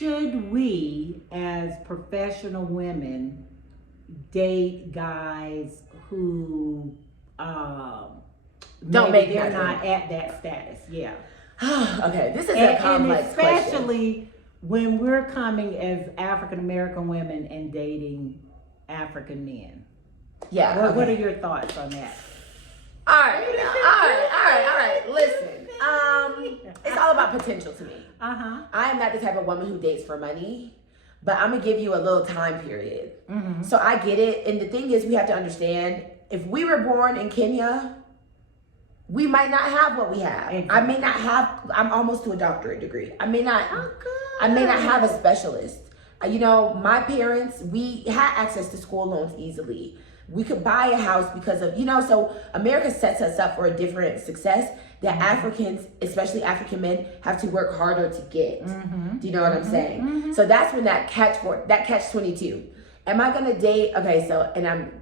should we, as professional women, date guys who don't make they're not at that status? Yeah. Okay, this is a complex and especially question. when we're coming as African American women and dating African men. Yeah. What are your thoughts on that? All right. Listen, it's all about potential to me. I am not the type of woman who dates for money, but I'm gonna give you a little time period. So I get it, and the thing is, we have to understand, if we were born in Kenya, we might not have what we have. Exactly. I may not have. I'm almost to a doctorate degree. I may not. I may not have a specialist. You know, my parents, we had access to school loans easily. We could buy a house because of, you know, so America sets us up for a different success that Africans, especially African men, have to work harder to get. Do you know what I'm saying? So that's when that catch 22. Am I gonna date? Okay, so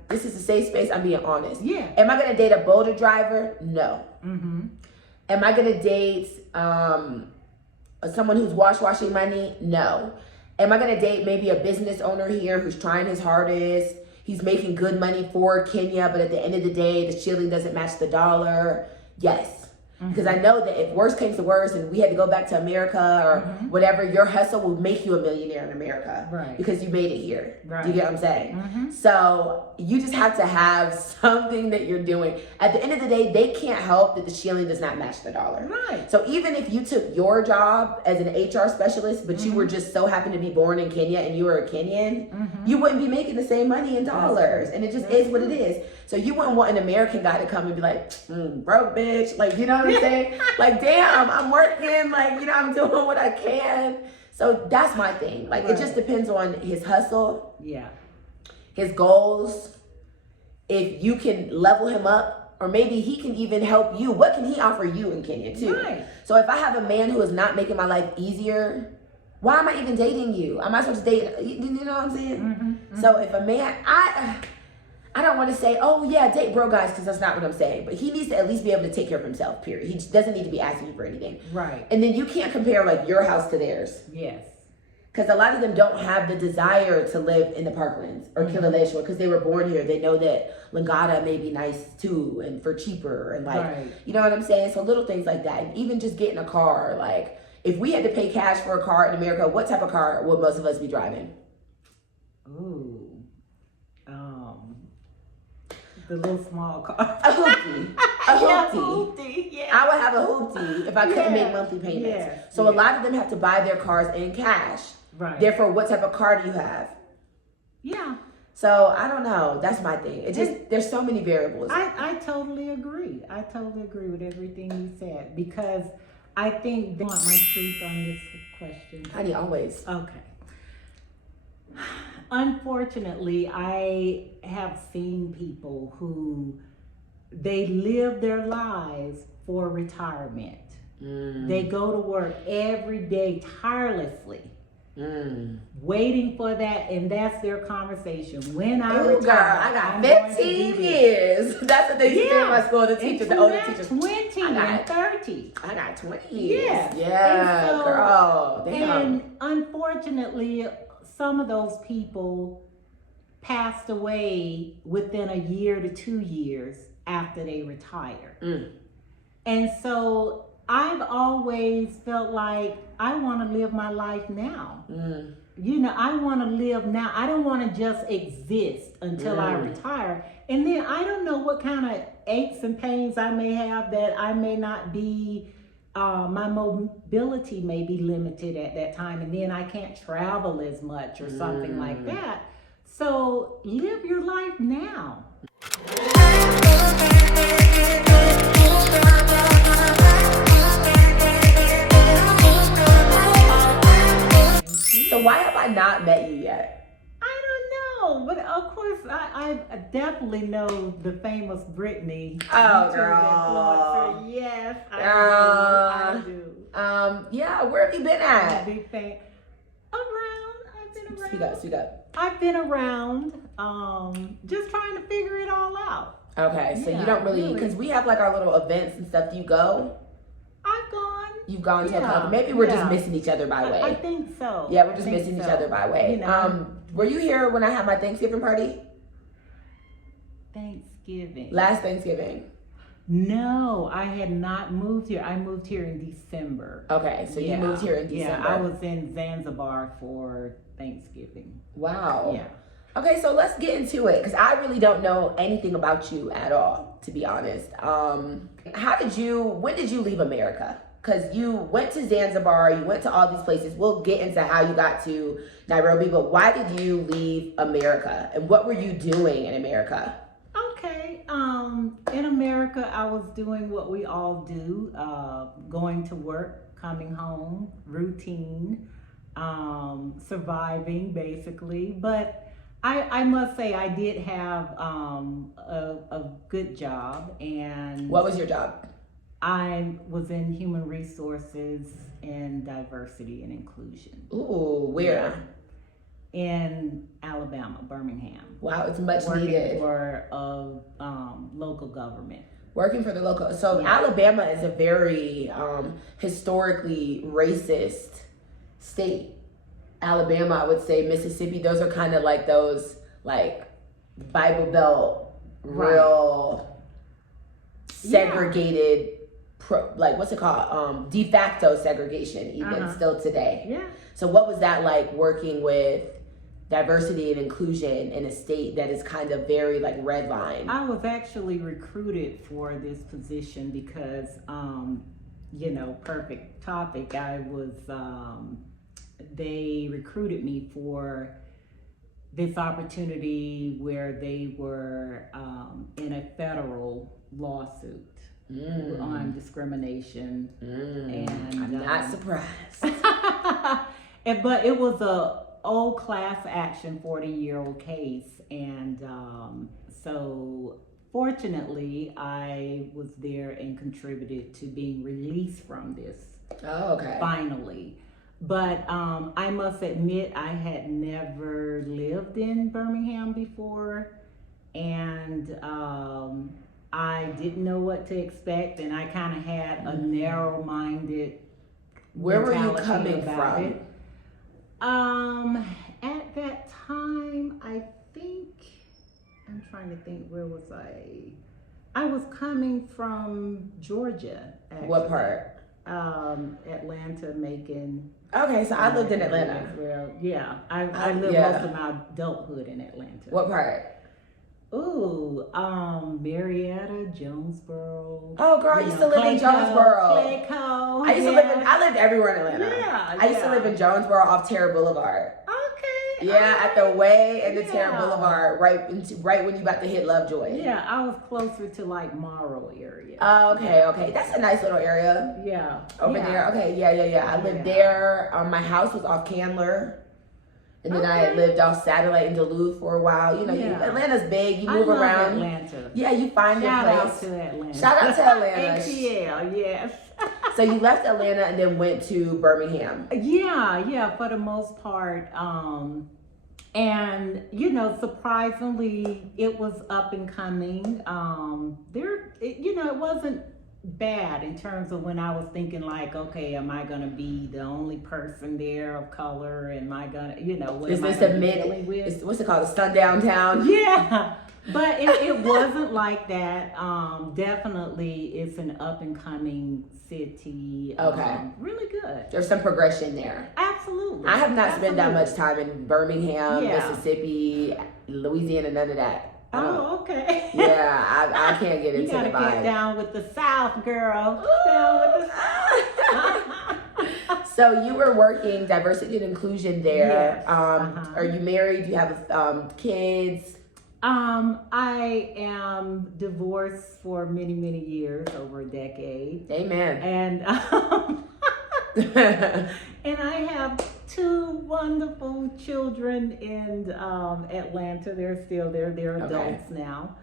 this is a safe space. I'm being honest. Yeah. Am I gonna date a boulder driver? No. Am I gonna date someone who's washing money? No. Am I gonna date maybe a business owner here who's trying his hardest? He's making good money for Kenya, but at the end of the day, the shilling doesn't match the dollar. Yes. Because I know that if worse came to worse and we had to go back to America or whatever, your hustle will make you a millionaire in America. Right. Because you made it here. Right. Do you get what I'm saying? So you just have to have something that you're doing. At the end of the day, they can't help that the shilling does not match the dollar. Right. So even if you took your job as an HR specialist, but you were just so happened to be born in Kenya and you were a Kenyan, you wouldn't be making the same money in dollars. And it just is what it is. So you wouldn't want an American guy to come and be like, broke bitch. Like, you know what I'm saying? Like, damn, I'm working. Like, you know, I'm doing what I can. So that's my thing. Like, it just depends on his hustle. Yeah. His goals. If you can level him up, or maybe he can even help you. What can he offer you in Kenya too? Right. So if I have a man who is not making my life easier, why am I even dating you? Am I supposed to date? You know what I'm saying? So if a man, I don't want to say, oh yeah, date bro guys, because that's not what I'm saying. But he needs to at least be able to take care of himself, period. He just doesn't need to be asking you for anything. Right. And then you can't compare like your house to theirs. Yes. Because a lot of them don't have the desire to live in the Parklands or Kilauea because they were born here. They know that Langata may be nice too and for cheaper and like, you know what I'm saying? So little things like that. And even just getting a car, like if we had to pay cash for a car in America, what type of car would most of us be driving? Ooh. The little small car. A hoopty. Hoopty. Yeah. I would have a hoopty if I couldn't make monthly payments. So a lot of them have to buy their cars in cash. Right. Therefore, what type of car do you have? Yeah. So I don't know. That's my thing. It just there's so many variables. I totally agree. I totally agree with everything you said because I think they want my truth on this question. Honey, always. Okay. Unfortunately, I have seen people who they live their lives for retirement. They go to work every day tirelessly, waiting for that, and that's their conversation. When I retire, girl, I got 15 years. That's what they used to do in my school. The teachers, the older teachers. 20 and 30. I got 20 years. Yes. Yeah, so, girl. Damn. And unfortunately, some of those people passed away within a year to 2 years after they retired. And so I've always felt like I want to live my life now. You know, I want to live now. I don't want to just exist until I retire. And then I don't know what kind of aches and pains I may have that I may not be, my mobility may be limited at that time. And then I can't travel as much or something like that. So live your life now. So why have I not met you yet? I don't know, but of course I definitely know the famous Brittany. Oh, girl. Yes, I do. Yeah, where have you been at? Big fan. I've been around. Speak up. I've been around, just trying to figure it all out. Okay, so you don't really, because we have like our little events and stuff. Do you go? I've gone. you've gone to a couple. Maybe we're just missing each other by way. I think so. Yeah, we're just missing each other by way. You know? Were you here when I had my Thanksgiving party? Thanksgiving. Last Thanksgiving. No, I had not moved here. I moved here in December. Okay, so you moved here in December. Yeah, I was in Zanzibar for Thanksgiving. Wow. Yeah. Okay, so let's get into it because I really don't know anything about you at all, to be honest. When did you leave America? Because you went to Zanzibar, you went to all these places. We'll get into how you got to Nairobi, but why did you leave America? And what were you doing in America? Okay, in America, I was doing what we all do, going to work, coming home, routine, surviving basically. But I must say I did have a good job. And what was your job? I was in human resources and diversity and inclusion. Ooh, where? In Alabama, Birmingham. Wow, it's much working needed. For local government. Working for the local. So Alabama is a very historically racist state. Alabama, I would say, Mississippi, those are kind of like those like Bible Belt, real segregated, what's it called? De facto segregation, even still today. Yeah. So what was that like working with diversity and inclusion in a state that is kind of very like red line? I was actually recruited for this position because, perfect topic. They recruited me for this opportunity where they were in a federal lawsuit on discrimination. And I'm not surprised. But it was a old class action 40-year-old case. And so fortunately, I was there and contributed to being released from this. Oh, okay. Finally. But I must admit, I had never lived in Birmingham before, and I didn't know what to expect, and I kind of had a narrow-minded. Where were you coming from? It. At that time, I'm trying to think, where was I? I was coming from Georgia, actually. What part? Atlanta, Macon. Okay, so I lived in Atlanta. Well, yeah, I lived most of my adulthood in Atlanta. What part? Ooh, Marietta, Jonesboro. Oh, girl, I used to live in Jonesboro. Clayco. I lived everywhere in Atlanta. Yeah, I used to live in Jonesboro off Terra Boulevard. Okay. Yeah, at the way and the Terra Boulevard, right when you about to hit Lovejoy. Yeah, I was closer to like Morrow area. Oh, okay. That's a nice little area. Yeah. Over there. Okay, yeah. I lived there. My house was off Candler. And then I lived off Satellite in Duluth for a while. Atlanta's big. You move around. Atlanta. Yeah, you find your place. Shout out to Atlanta. Shout out to Atlanta. ATL, yes. So you left Atlanta and then went to Birmingham. Yeah, for the most part. And surprisingly, it was up and coming. It wasn't bad in terms of when I was thinking like, okay, am I gonna be the only person there of color? Am I gonna, what is am I this gonna be dealing with? What's it called? A sundown town? Yeah, but it wasn't like that. Definitely, it's an up and coming city. Okay, really good. There's some progression there. Absolutely. I have not spent that much time in Birmingham, Yeah. Mississippi, Louisiana, none of that. Oh, okay. Yeah, I can't get into the vibe. You gotta get down with the South, girl. Down with the So you were working diversity and inclusion there. Yes. Are you married? Do you have kids? I am divorced for many, many years, over a decade. Amen. And and I have 2 wonderful children in Atlanta. They're still there. They're adults now.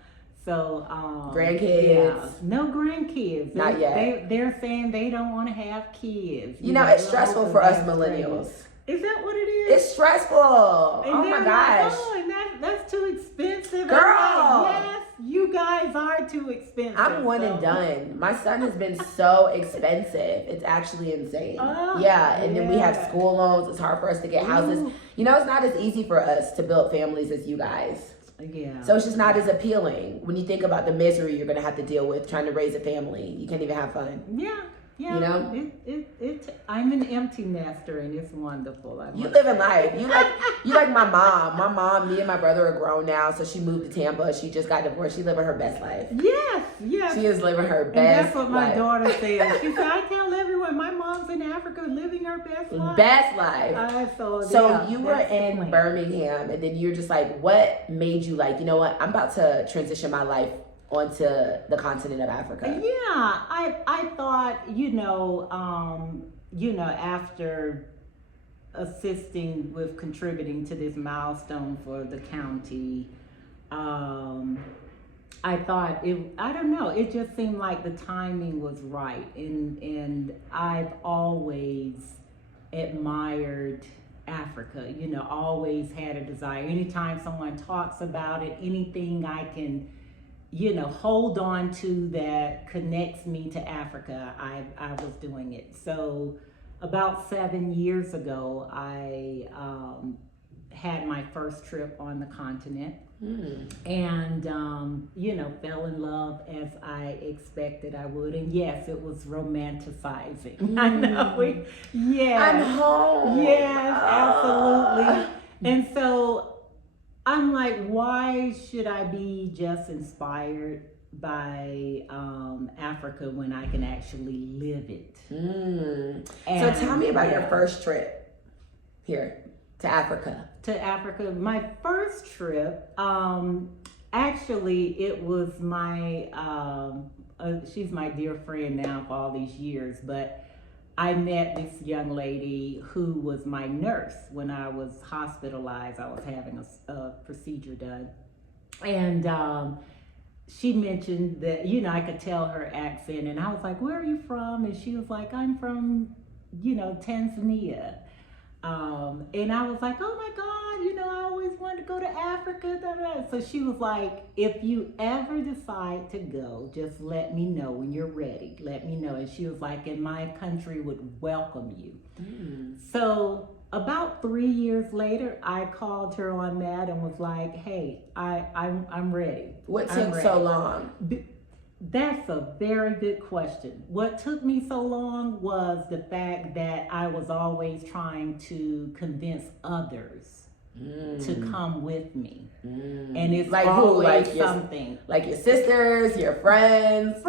So grandkids? Yeah, no grandkids. Not yet. They're saying they don't want to have kids. It's stressful for us millennials. Is that what it is? It's stressful. And oh my gosh. And that's too expensive. Girl. Like, yes. you guys are too expensive. I'm one and done. My son has been so expensive. It's actually insane. Yeah, and then we have school loans. It's hard for us to get houses. You know, it's not as easy for us to build families as you guys. Yeah. So it's just not as appealing when you think about the misery you're going to have to deal with trying to raise a family. You can't even have fun. Yeah. Yeah, you know, I'm an empty nester, and it's wonderful. You live in life. You like my mom. My mom, me and my brother are grown now, so she moved to Tampa. She just got divorced. She's living her best life. Yes. She is living her best life. And that's what my daughter says. She said, I tell everyone my mom's in Africa living her best life. Best life. So you were in Birmingham, and then you're just like, what made you like, you know what? I'm about to transition my life onto the continent of Africa. Yeah, I thought, after assisting with contributing to this milestone for the county, I thought it just seemed like the timing was right, and I've always admired Africa, always had a desire. Anytime someone talks about it, anything I can hold on to that connects me to Africa, I was doing it. So about 7 years ago, I had my first trip on the continent and, fell in love as I expected I would. And yes, it was romanticizing. I know. I'm home. Yes, absolutely. And so I'm like, why should I be just inspired by Africa when I can actually live it? So tell me about your first trip here to Africa. My first trip, actually, it was my, she's my dear friend now for all these years, but I met this young lady who was my nurse when I was hospitalized. I was having a procedure done. And she mentioned that, I could tell her accent. And I was like, where are you from? And she was like, I'm from, Tanzania. And I was like, oh my God, I always wanted to go to Africa. Da, da. So she was like, if you ever decide to go, just let me know when you're ready. Let me know. And she was like, and my country would welcome you. So about 3 years later, I called her on that and was like, hey, I'm ready. What took so long? That's a very good question. What took me so long was the fact that I was always trying to convince others to come with me. And it's like always something. Like your sisters, your friends,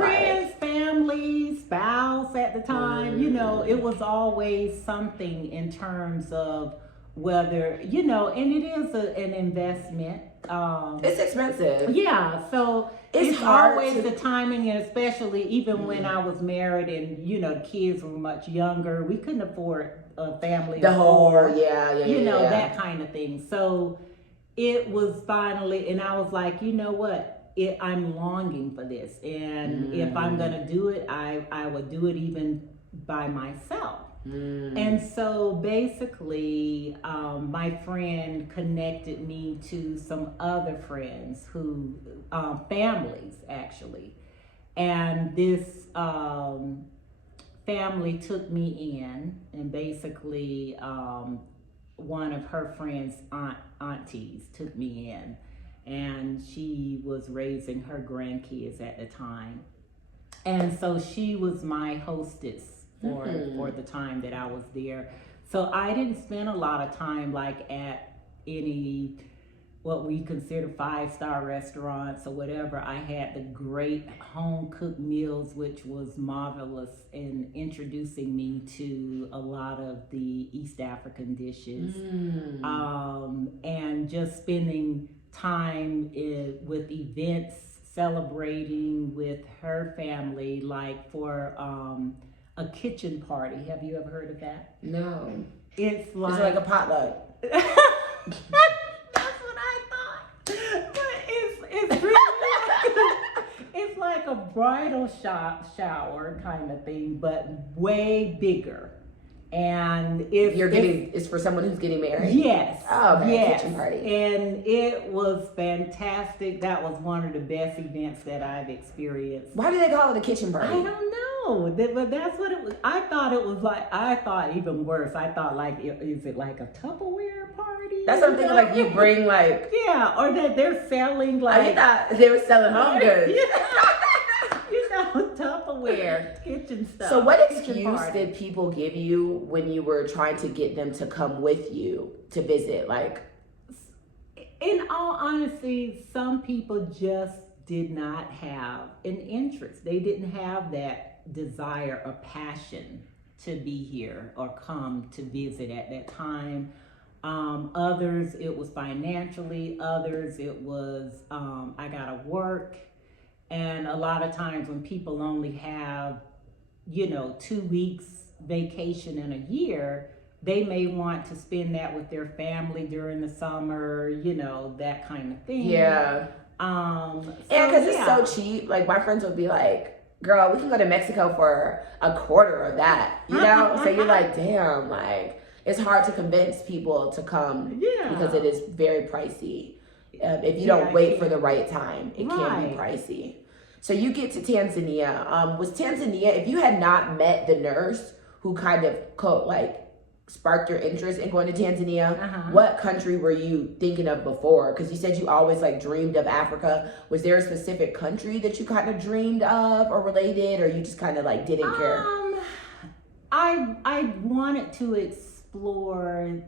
family, spouse at the time. It was always something in terms of whether, and it is an investment. It's expensive. Yeah, so it's always the timing, and especially even when I was married and the kids were much younger, we couldn't afford a family. That kind of thing. So it was finally, and I was like, you know what? I'm longing for this, and if I'm gonna do it, I would do it even by myself. And so basically, my friend connected me to some other friends who, families actually. And this family took me in, and basically one of her friends' aunties took me in. And she was raising her grandkids at the time. And so she was my hostess for the time that I was there. So I didn't spend a lot of time like at any what we consider 5-star restaurants or whatever. I had the great home cooked meals, which was marvelous in introducing me to a lot of the East African dishes. And just spending time with events, celebrating with her family, like for a kitchen party. Have you ever heard of that? No. It's like a potluck. That's what I thought. But it's really it's like a bridal shower kind of thing, but way bigger. And it's for someone who's getting married? Yes. Oh, okay. Yes. Kitchen party. And it was fantastic. That was one of the best events that I've experienced. Why do they call it a kitchen party? I don't know. But that's what it was. I thought even worse. I thought is it like a Tupperware party? That's something like you bring like... Yeah, or that they're selling like... I thought they were selling home goods. Tupperware, kitchen stuff. So what excuse did people give you when you were trying to get them to come with you to visit? Like, in all honesty, some people just did not have an interest. They didn't have that desire or passion to be here or come to visit at that time. Others, it was financially. Others, it was, I gotta work. And a lot of times when people only have, 2 weeks vacation in a year, they may want to spend that with their family during the summer, that kind of thing. Yeah. Because it's so cheap. Like, my friends would be like, girl, we can go to Mexico for a quarter of that, So you're like, damn, like, it's hard to convince people to come because it is very pricey. If you don't wait for the right time, it can be pricey. So you get to Tanzania. Was Tanzania, if you had not met the nurse who kind of sparked your interest in going to Tanzania, what country were you thinking of before? Because you said you always dreamed of Africa. Was there a specific country that you kind of dreamed of or related, or you just kind of didn't care? I wanted to explore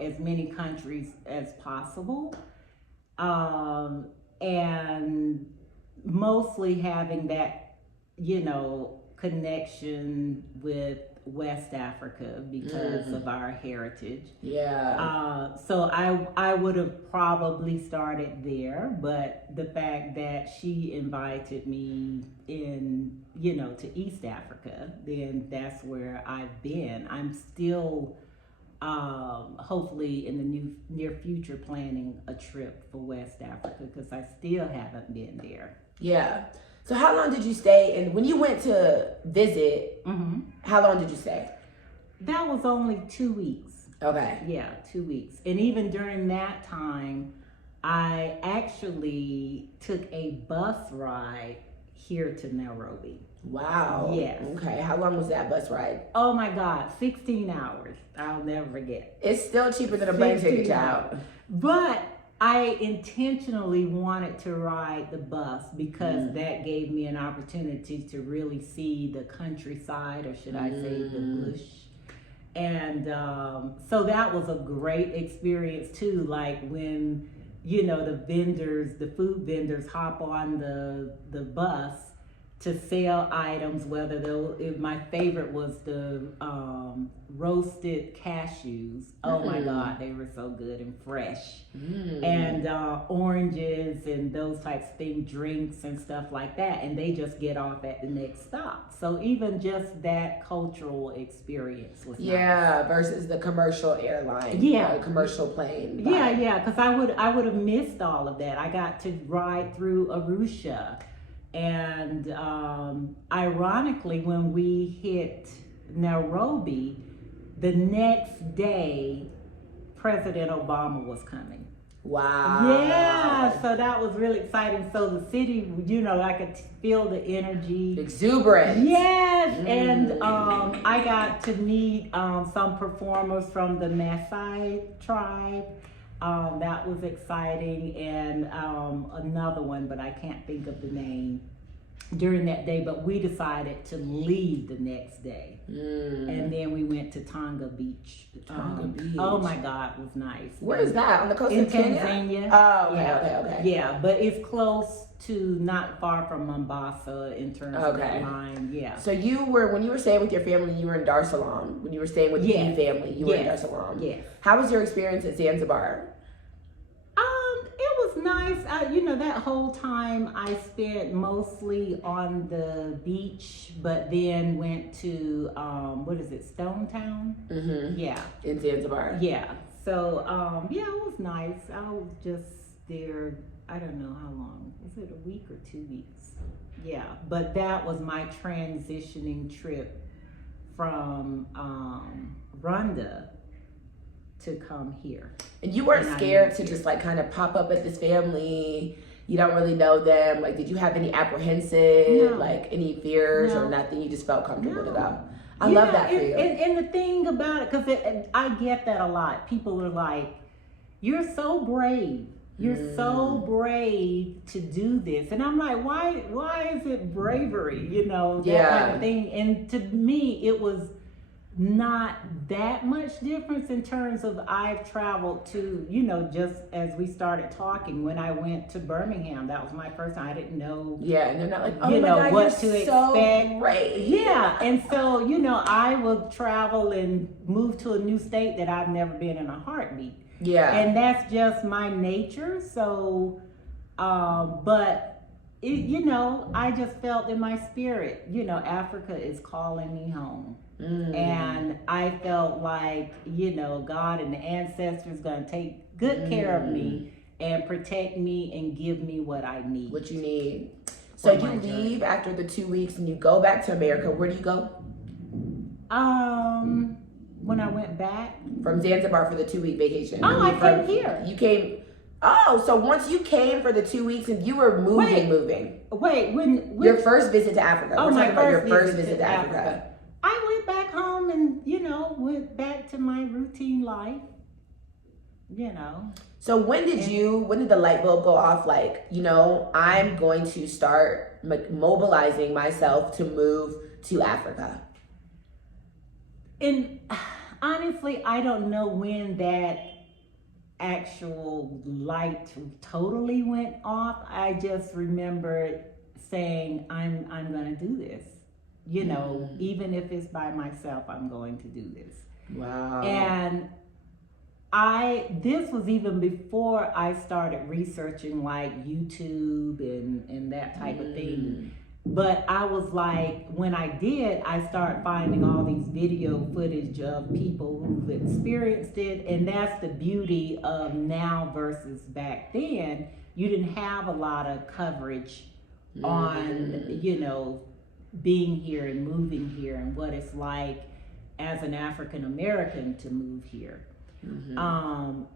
as many countries as possible, and mostly having that, connection with West Africa because of our heritage. Yeah. So I would have probably started there, but the fact that she invited me in, to East Africa, then that's where I've been. I'm still hopefully in the near future planning a trip for West Africa because I still haven't been there. Yeah. So how long did you stay? And when you went to visit, how long did you stay? That was only 2 weeks. Okay. Yeah, 2 weeks. And even during that time, I actually took a bus ride here to Nairobi. Wow. Yes. Okay. How long was that bus ride? Oh my God, 16 hours. I'll never forget. It's still cheaper than a plane ticket, child. But I intentionally wanted to ride the bus because that gave me an opportunity to really see the countryside, or should I say the bush. And so that was a great experience too. Like when, the food vendors hop on the bus to sell items, my favorite was the roasted cashews. Oh my God, they were so good and fresh. And oranges and those types of things, drinks and stuff like that. And they just get off at the next stop. So even just that cultural experience was nice. Versus the commercial airline. Commercial plane. Yeah, because I would have missed all of that. I got to ride through Arusha. And ironically, when we hit Nairobi, the next day, President Obama was coming. Wow. Yeah, so that was really exciting. So the city, I could feel the energy. Exuberant. Yes, and I got to meet some performers from the Maasai tribe. That was exciting, and another one, but I can't think of the name during that day. But we decided to leave the next day, and then we went to Tonga Beach. Beach. Oh my God, it was nice. Where is that? On the coast of Kenya? Tanzania? Oh, okay. Yeah, but it's close to, not far from Mombasa in terms of that line. Yeah. So when you were staying with your family, you were in Dar es Salaam. When you were staying with your family, you were in Dar es Salaam. Yeah. How was your experience at Zanzibar? It was nice. That whole time I spent mostly on the beach, but then went to Stone Town? Yeah. In Zanzibar. Yeah. So it was nice. I was just there. I don't know how long. Was it a week or 2 weeks? Yeah. But that was my transitioning trip from Rwanda to come here. And you weren't scared to just like kind of pop up at this family? You don't really know them. Like, did you have any apprehensive, like any fears or nothing? You just felt comfortable to go. I love that for you. And the thing about it, because I get that a lot. People are like, "You're so brave. You're so brave to do this." And I'm like, why is it bravery? You know, that kind of thing. And to me, it was not that much difference in terms of I've traveled to, you know, just as we started talking, when I went to Birmingham, that was my first time. I didn't know. Yeah, and they're not like, oh you my know, God, what you're to so expect. Great. Yeah, and so, you know, I will travel and move to a new state that I've never been in a heartbeat. Yeah. And that's just my nature. So, but, you know, I just felt in my spirit, you know, Africa is calling me home. And I felt like, you know, God and the ancestors going to take good care of me and protect me and give me what I need. What you need. So you leave after the 2 weeks and you go back to America. Where do you go? When I went back from Zanzibar for the 2-week vacation. Oh, I came here. You came. Oh, so once you came for the 2 weeks and you were moving. Wait, when your first visit to Africa? Oh, we're my talking about your first visit to Africa. I went back home and, you know, went back to my routine life. You know. So when did the light bulb go off? Like, you know, I'm going to start mobilizing myself to move to Africa. And honestly, I don't know when that actual light totally went off. I just remember saying, I'm going to do this. You know, even if it's by myself, I'm going to do this. Wow. And this was even before I started researching like YouTube and that type of thing. But I was like, when I did, I started finding all these video footage of people who've experienced it. And that's the beauty of now versus back then. You didn't have a lot of coverage on, you know, being here and moving here and what it's like as an African American to move here.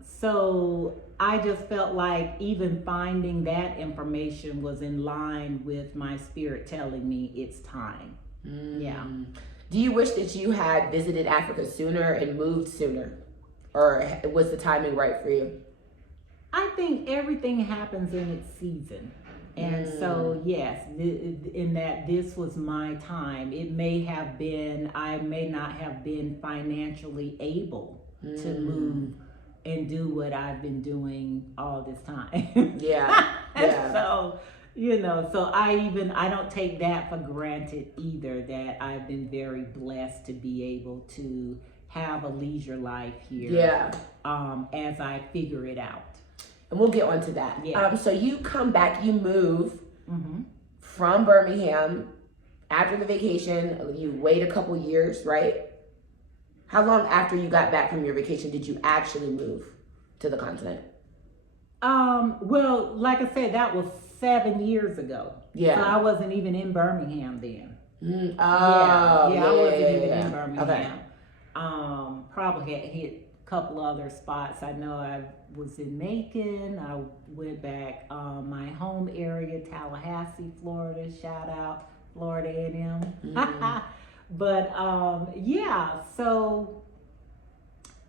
So I just felt like even finding that information was in line with my spirit telling me it's time. Yeah. Do you wish that you had visited Africa sooner and moved sooner? Or was the timing right for you? I think everything happens in its season. And so, yes, in that this was my time. It may have been, I may not have been financially able to move and do what I've been doing all this time. Yeah. So, you know, so I don't take that for granted either, that I've been very blessed to be able to have a leisure life here. As I figure it out. And we'll get onto that. Yeah. So you come back, you move from Birmingham after the vacation. You wait a couple years, right? How long after you got back from your vacation did you actually move to the continent? Well, like I said, that was 7 years ago. Yeah. So I wasn't even in Birmingham then. I wasn't even in Birmingham. Okay. Probably had hit a couple other spots. I know I was in Macon. I went back my home area, Tallahassee, Florida. Shout out Florida A&M. But so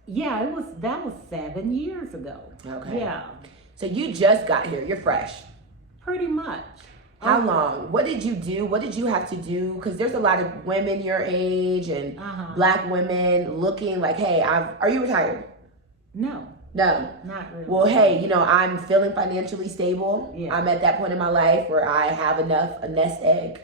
that was 7 years ago. Okay. Yeah. So you just got here. You're fresh. Pretty much. How long? What did you do? What did you have to do? Because there's a lot of women your age and black women looking like, hey, are you retired? No. No. Not really. Well, hey, you know, I'm feeling financially stable. Yeah. I'm at that point in my life where I have a nest egg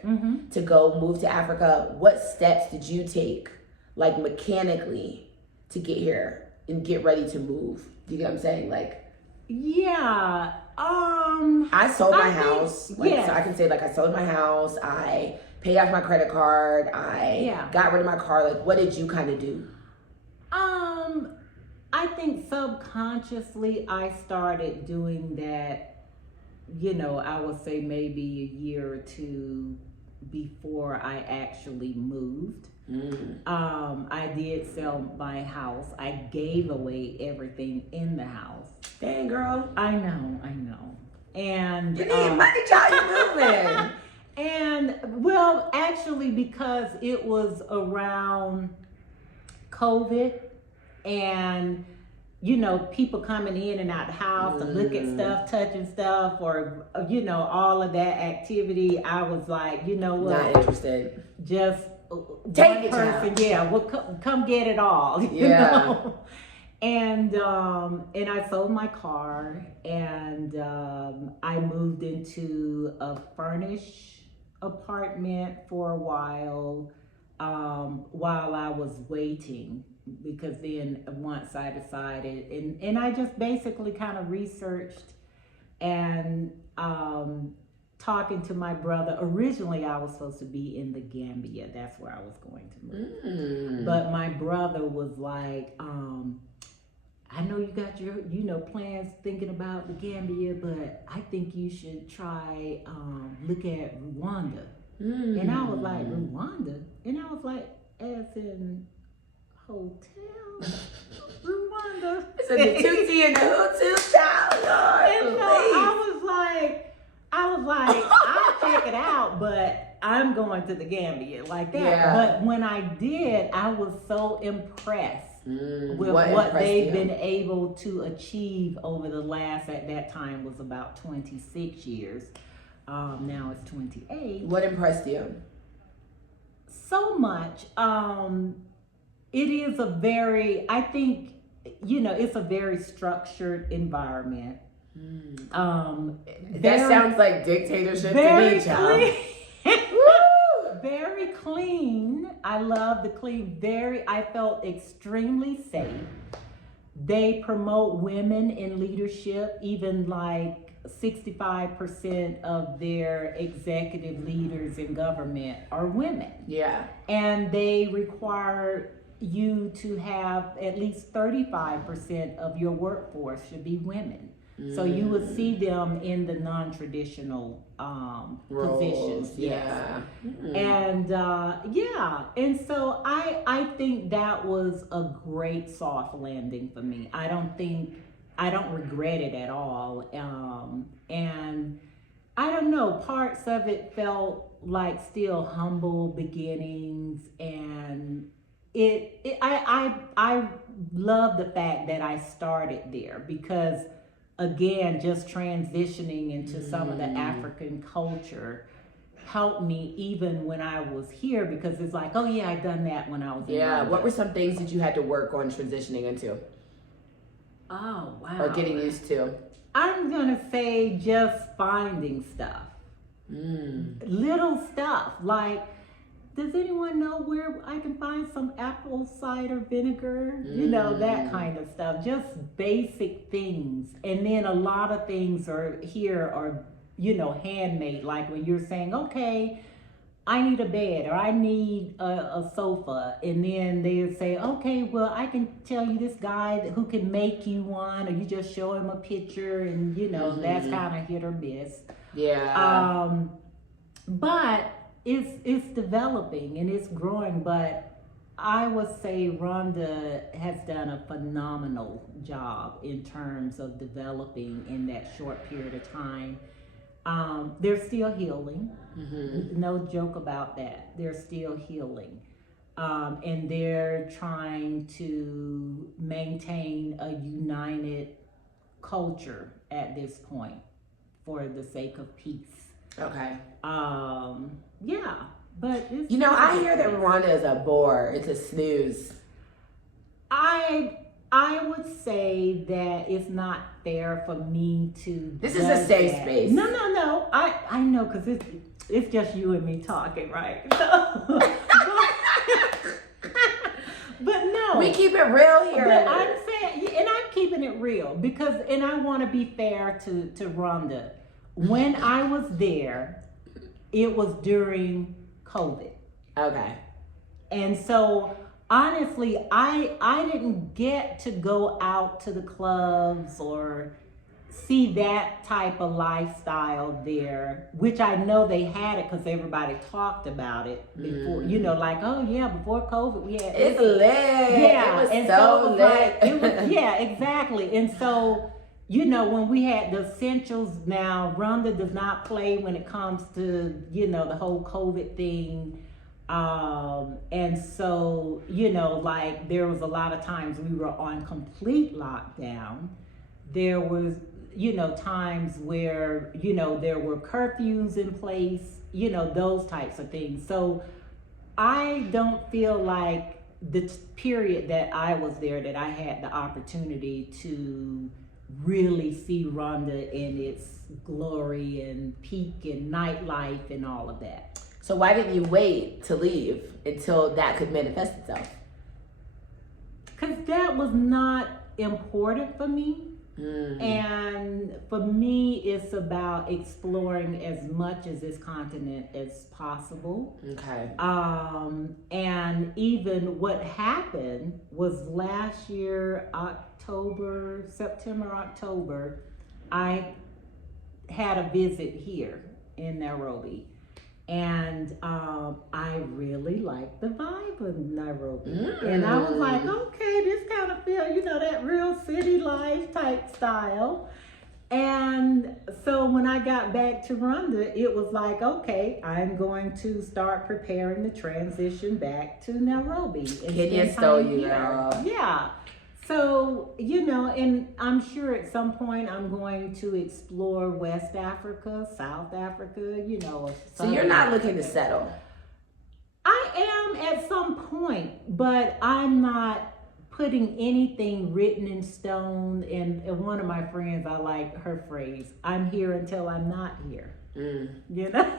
to go move to Africa. What steps did you take, like mechanically, to get here and get ready to move? You get what I'm saying? Like, yeah. I sold my house. So I can say, like, I sold my house. I paid off my credit card. I got rid of my car. Like, what did you kind of do? I think subconsciously I started doing that, you know, I would say maybe a year or two before I actually moved. I did sell my house. I gave away everything in the house. Dang, girl. I know. And you need money, child. You moving. And well, actually, because it was around COVID, and people coming in and out the house to look at stuff, touching stuff, or all of that activity, I was like, you know what? Not interested. Just take one person, well, come get it all. And I sold my car, and I moved into a furnished apartment for a while I was waiting, because then once I decided, and I just basically kind of researched and talking to my brother. Originally I was supposed to be in the Gambia. That's where I was going to move. But my brother was like, I know you got your, plans thinking about the Gambia, but I think you should try, look at Rwanda. And I was like, Rwanda? And I was like, as in hotel? Rwanda? So the Tutsi and the Hutu child, Lord, and so I was like, I'll check it out, but I'm going to the Gambia like that. Yeah. But when I did, I was so impressed with what they've been able to achieve over the last, at that time was about 26 years. Now it's 28. What impressed you? So much. It is I think, it's a very structured environment. That sounds like dictatorship to me, child. Very clean. I love the clean. I felt extremely safe. They promote women in leadership, even like 65% of their executive leaders in government are women. Yeah. And they require you to have at least 35% of your workforce should be women. So you would see them in the non-traditional positions. Yeah. And and so I think that was a great soft landing for me. I don't regret it at all. And I don't know, parts of it felt like still humble beginnings, and I love the fact that I started there, because again, just transitioning into some of the African culture helped me even when I was here, because it's like, oh yeah, I done that when I was in Rwanda. What were some things that you had to work on transitioning into? Oh, wow. Or getting used to? I'm gonna say just finding stuff. Little stuff, like, does anyone know where I can find some apple cider vinegar? That kind of stuff. Just basic things. And then a lot of things are handmade. Like when you're saying, okay, I need a bed, or I need a sofa. And then they'll say, okay, well, I can tell you this guy who can make you one, or you just show him a picture, and that's kind of hit or miss. Yeah. But it's developing and it's growing, but I would say Rwanda has done a phenomenal job in terms of developing in that short period of time. They're still healing. No joke about that. They're still healing. And they're trying to maintain a united culture at this point for the sake of peace. Okay. But it's, I hear that Rwanda is a bore. It's a snooze. I would say that it's not fair for me to. This is a safe space. No. I know, because it's just you and me talking, right? But no. We keep it real here. But I'm saying, and I'm keeping it real, because, and I want to be fair to Rwanda. When I was there, it was during COVID. Okay. And so honestly, I didn't get to go out to the clubs or see that type of lifestyle there, which I know they had it because everybody talked about it before. You know, like, oh yeah, before COVID we had it's lit. Yeah, it was and so it was lit. like, it was, yeah, exactly. And so, you know, when we had the essentials, now Rwanda does not play when it comes to, you know, the whole COVID thing. And so, you know, like there was a lot of times we were on complete lockdown. There was, you know, times where, you know, there were curfews in place, you know, those types of things. So I don't feel like the period that I was there that I had the opportunity to really see Rwanda in its glory and peak and nightlife and all of that. So why didn't you wait to leave until that could manifest itself? Because that was not important for me. And for me, it's about exploring as much as this continent as possible. Okay. And even what happened was last year, September, October, I had a visit here in Nairobi. And I really liked the vibe of Nairobi. And I was like, okay, this kind of feel, you know, that real city life type style. And so when I got back to Rwanda, it was like, okay, I'm going to start preparing the transition back to Nairobi. Kenya stole you, girl. Yeah. So, you know, and I'm sure at some point I'm going to explore West Africa, South Africa, you know. So you're not looking to settle? I am at some point, but I'm not putting anything written in stone. And one of my friends, I like her phrase, I'm here until I'm not here. You know?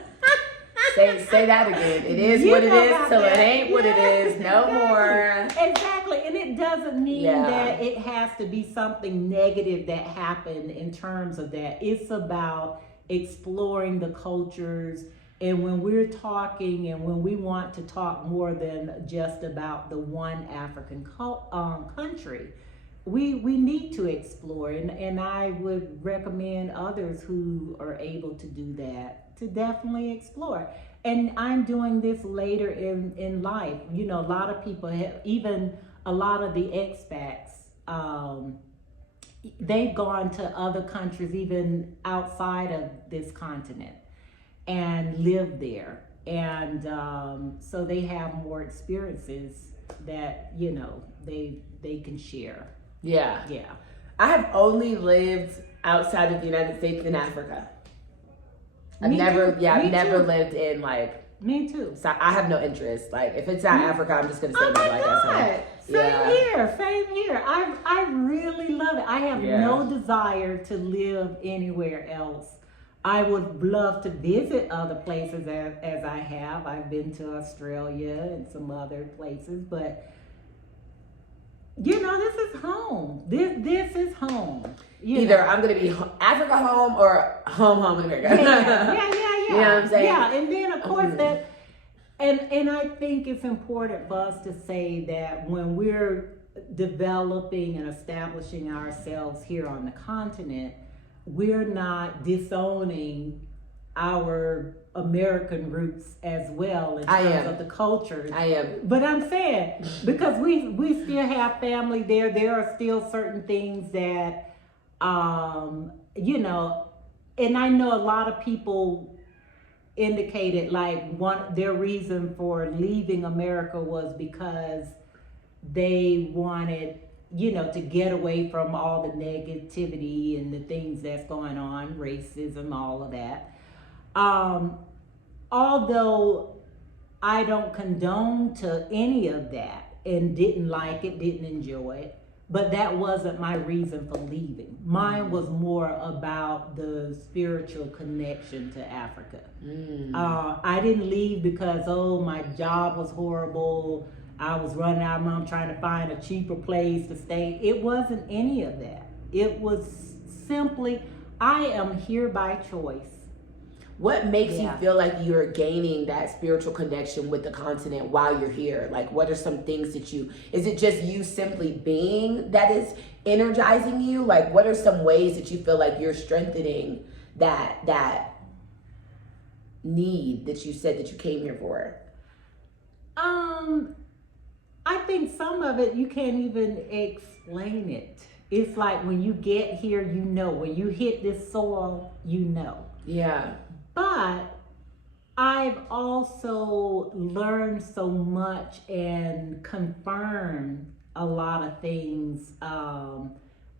Say that again. It is what it is till it ain't what it is. No more. Exactly. And it doesn't mean that it has to be something negative that happened in terms of that. It's about exploring the cultures. And when we're talking and when we want to talk more than just about the one African country, we need to explore. And I would recommend others who are able to do that to definitely explore. And I'm doing this later in life. You know, a lot of people have, even a lot of the expats, they've gone to other countries, even outside of this continent, and lived there. And so they have more experiences that, you know, they can share. Yeah. Yeah. I have only lived outside of the United States in Africa. I've never lived in like. Me too. So I have no interest. Like if it's not Africa, I'm just gonna stay there like that. Same here. I really love it. I have no desire to live anywhere else. I would love to visit other places as I have. I've been to Australia and some other places, but you know, this is home. This is home. Either I'm going to be Africa home or home in America. Yeah. You know what I'm saying? Yeah, and then of course that, and I think it's important for us to say that when we're developing and establishing ourselves here on the continent, we're not disowning our American roots as well in terms of the culture. I am. But I'm saying, because we still have family there, there are still certain things that, you know, and I know a lot of people indicated like their reason for leaving America was because they wanted, you know, to get away from all the negativity and the things that's going on, racism, all of that. Although I don't condone to any of that and didn't like it, didn't enjoy it, but that wasn't my reason for leaving. Mine was more about the spiritual connection to Africa. I didn't leave because, my job was horrible. I was running out of money trying to find a cheaper place to stay. It wasn't any of that. It was simply, I am here by choice. What makes you feel like you're gaining that spiritual connection with the continent while you're here? Like, what are some things that is it just you simply being that is energizing you? Like, what are some ways that you feel like you're strengthening that need that you said that you came here for? I think some of it, you can't even explain it. It's like when you get here, you know, when you hit this soil, you know. Yeah. But I've also learned so much and confirmed a lot of things,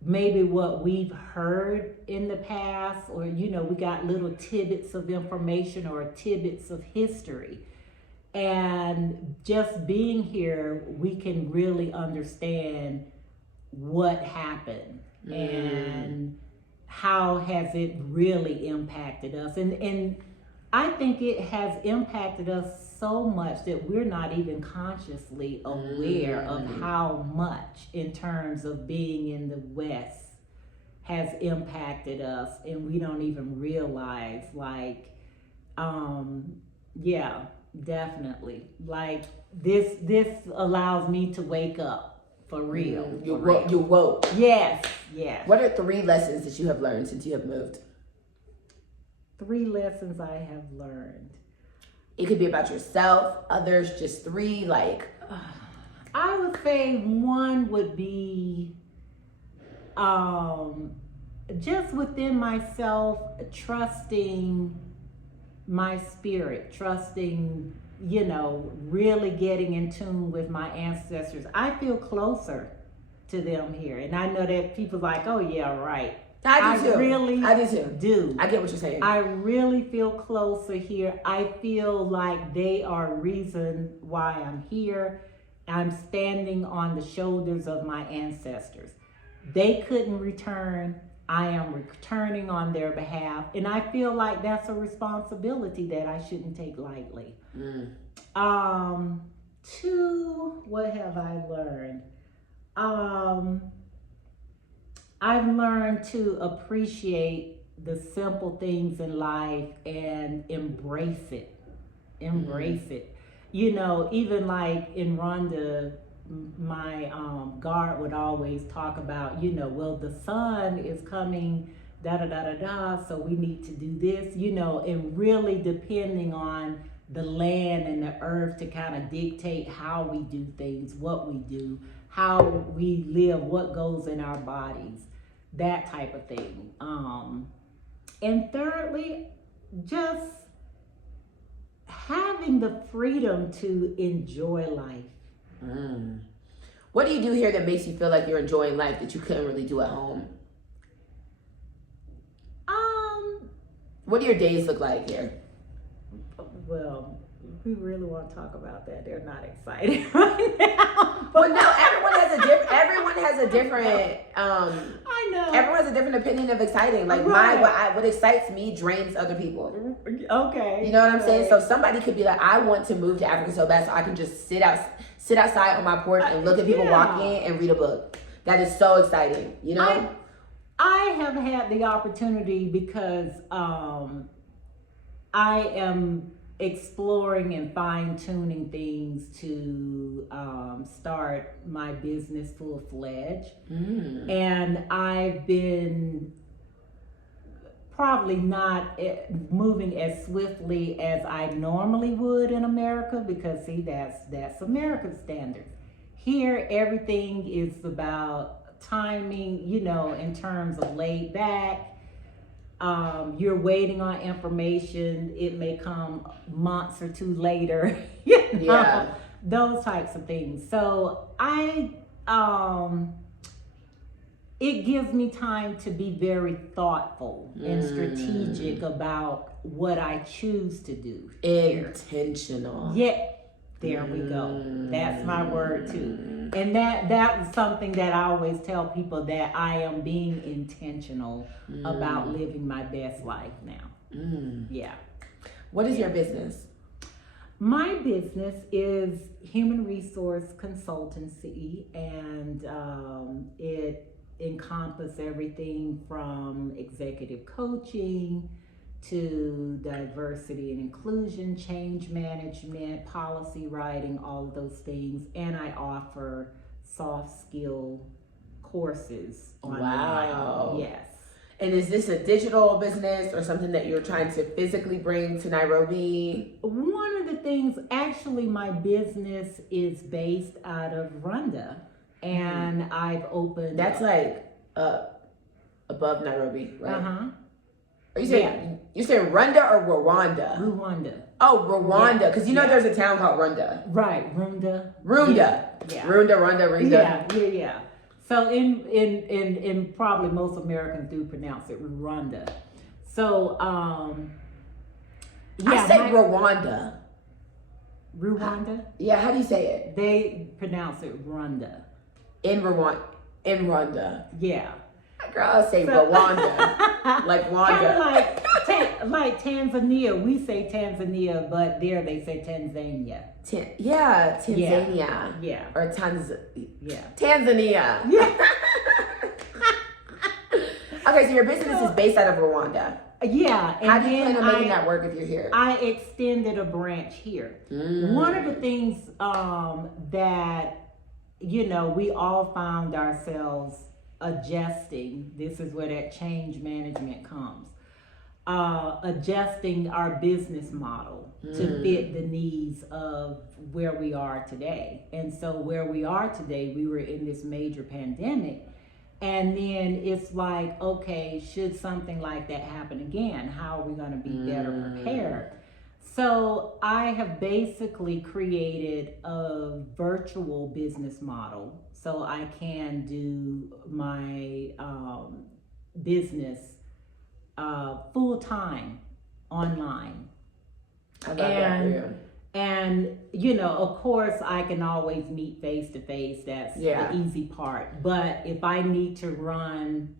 maybe what we've heard in the past, or, you know, we got little tidbits of information or tidbits of history. And just being here, we can really understand what happened and how has it really impacted us. And I think it has impacted us so much that we're not even consciously aware of how much, in terms of being in the West, has impacted us, and we don't even realize, like, yeah, definitely. Like, this allows me to wake up. For real. You woke. Yes. What are 3 lessons that you have learned since you have moved? 3 lessons I have learned. It could be about yourself, others, just 3, like. I would say 1 would be just within myself, trusting my spirit, trusting, you know, really getting in tune with my ancestors. I feel closer to them here. And I know that people like, oh yeah, right. I do too. I do. I get what you're saying. I really feel closer here. I feel like they are reason why I'm here. I'm standing on the shoulders of my ancestors. They couldn't return. I am returning on their behalf. And I feel like that's a responsibility that I shouldn't take lightly. 2, what have I learned? I've learned to appreciate the simple things in life and embrace it. You know, even like in Rwanda, my guard would always talk about, you know, well, the sun is coming, so we need to do this, you know, and really depending on the land and the earth to kind of dictate how we do things, what we do, how we live, what goes in our bodies, that type of thing. And thirdly, just having the freedom to enjoy life. What do you do here that makes you feel like you're enjoying life that you couldn't really do at home? What do your days look like here? Well, we really want to talk about that. They're not excited right now. Well, no, everyone has a different. I know. Everyone has a different opinion of exciting. Like what excites me drains other people. Okay. You know what I'm saying? So somebody could be like, I want to move to Africa so bad, so I can just sit outside on my porch and look at people walk in and read a book. That is so exciting. You know. I have had the opportunity because I am exploring and fine-tuning things to start my business full-fledged. And I've been probably not moving as swiftly as I normally would in America, because see, that's American standards. Here, everything is about timing, you know, in terms of laid back. You're waiting on information. It may come months or 2 later. Those types of things. So it gives me time to be very thoughtful and strategic about what I choose to do. Intentional. Yeah. There we go. That's my word too. And that was something that I always tell people, that I am being intentional about living my best life now. Yeah. What is your business? My business is human resource consultancy, and it encompasses everything from executive coaching to diversity and inclusion, change management, policy writing, all of those things. And I offer soft skill courses online. Wow. Yes. And is this a digital business or something that you're trying to physically bring to Nairobi? One of the things, actually, my business is based out of Rwanda, and I've opened. That's like above Nairobi, right? Are you saying you're saying Rwanda or Rwanda? Rwanda. Oh, Rwanda, because you know there's a town called Rwanda. Right, Rwanda. Yeah. Rwanda. Yeah. So in probably most Americans do pronounce it Rwanda. So I say Rwanda. Rwanda? Yeah, how do you say it? They pronounce it Rwanda. In Rwanda. Yeah. Girl, I say Rwanda. Like Wanda. Kind of like Tanzania. We say Tanzania, but there they say Tanzania. Tanzania. Yeah. Or Yeah. Tanzania. Yeah. Okay, so your business is based out of Rwanda. Yeah. And how do you plan on making that work if you're here? I extended a branch here. One of the things that, we all found ourselves adjusting, this is where that change management comes, adjusting our business model to fit the needs of where we are today. And so where we are today, we were in this major pandemic, and then it's like, okay, should something like that happen again, how are we going to be better prepared? So I have basically created a virtual business model so I can do my business full-time online. I love that for you. And, of course, I can always meet face-to-face. That's the easy part. But if I need to run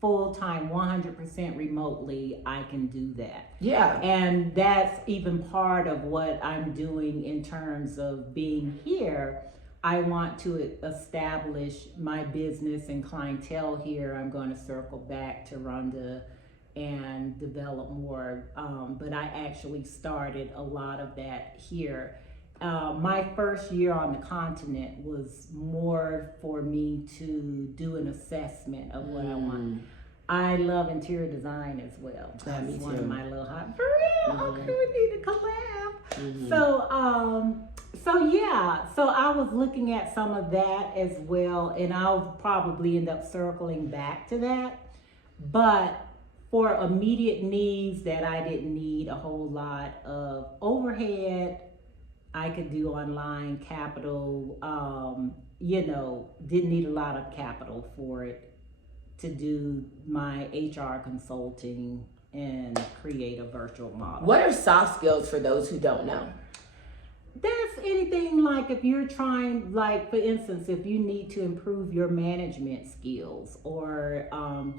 full-time, 100% remotely, I can do that. Yeah. And that's even part of what I'm doing in terms of being here. I want to establish my business and clientele here. I'm going to circle back to Rwanda and develop more. But I actually started a lot of that here. My first year on the continent was more for me to do an assessment of what I want. I love interior design as well. That's one of my little hobbies. For real? Okay, we need to collab. So I was looking at some of that as well, and I'll probably end up circling back to that. But for immediate needs that I didn't need a whole lot of overhead, I could do online capital, didn't need a lot of capital for it to do my HR consulting and create a virtual model. What are soft skills for those who don't know? That's anything like if you're trying, like for instance, if you need to improve your management skills, or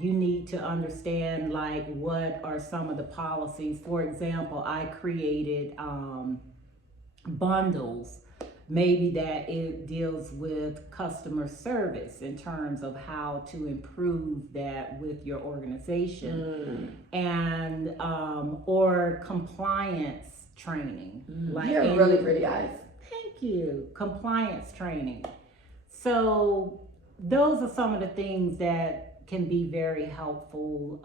you need to understand like what are some of the policies. For example, I created bundles, maybe that it deals with customer service in terms of how to improve that with your organization, and or compliance training. Like you have really pretty eyes. Thank you. Compliance training. So those are some of the things that can be very helpful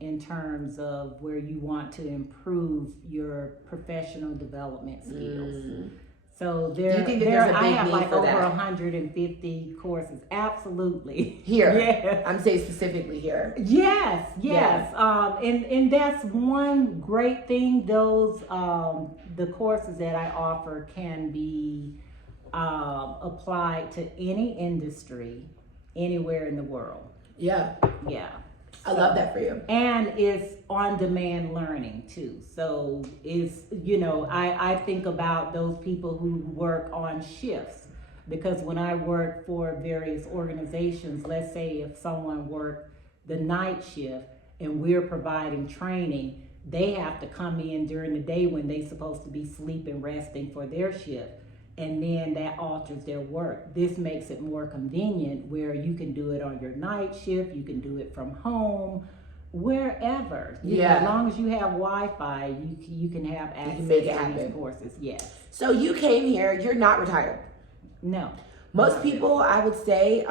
in terms of where you want to improve your professional development skills. So Do you think that there's a big I have need like for over that? 150 courses. Absolutely. Here. Yes. I'm saying specifically here. Yes. And that's one great thing. Those the courses that I offer can be applied to any industry anywhere in the world. Yeah. I love that for you. And it's on-demand learning too. So it's, I think about those people who work on shifts, because when I work for various organizations, let's say if someone worked the night shift and we're providing training, they have to come in during the day when they're supposed to be sleeping, resting for their shift. And then that alters their work. This makes it more convenient where you can do it on your night shift, you can do it from home, wherever. You know, as long as you have Wi-Fi, you can have access to these courses. Yes. So you came here. You're not retired. No. Most people, I would say,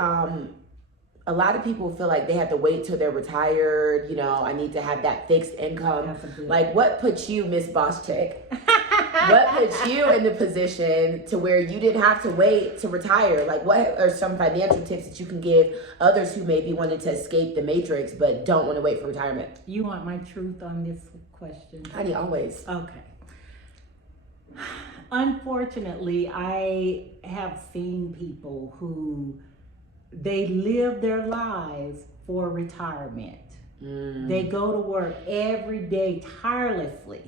a lot of people feel like they have to wait till they're retired. You know, I need to have that fixed income. Like, what put you, Miss Boss Chick? What put you in the position to where you didn't have to wait to retire? Like, what are some financial tips that you can give others who maybe wanted to escape the matrix but don't want to wait for retirement? You want my truth on this question? Honey, always. Okay. Unfortunately, I have seen people who they live their lives for retirement. They go to work every day tirelessly,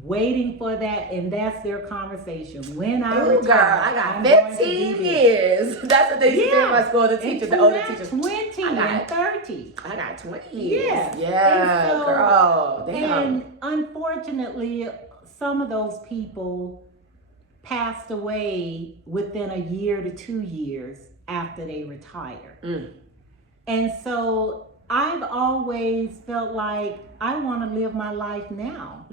waiting for that, and that's their conversation. When I retire, girl, I got 15 years. That's what they used to do in my school. The teachers, the older teachers. 20 and 30. I got 20 years. Yes. Yeah, and so, girl. Damn. And unfortunately, some of those people passed away within a year to 2 years after they retire. And so I've always felt like I want to live my life now.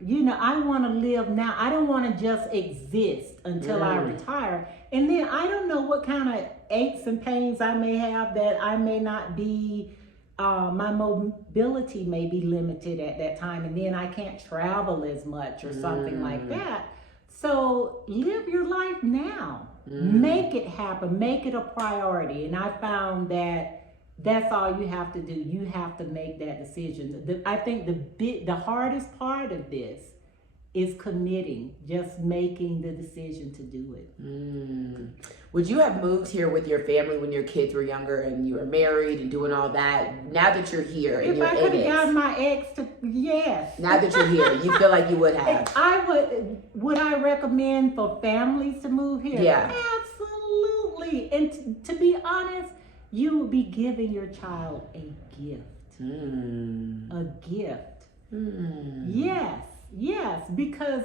You know, I want to live now. I don't want to just exist until I retire. And then I don't know what kind of aches and pains I may have that I may not be, my mobility may be limited at that time. And then I can't travel as much or something like that. So live your life now. Make it happen. Make it a priority. And I found that that's all you have to do. You have to make that decision. I think the hardest part of this is committing, just making the decision to do it. Would you have moved here with your family when your kids were younger and you were married and doing all that? Now that you're here and you're in it. If I could have gotten my ex to, yes. Now that you're here, you feel like you would have. Would I recommend for families to move here? Yeah. Absolutely. And to be honest, you will be giving your child a gift. A gift. Yes, because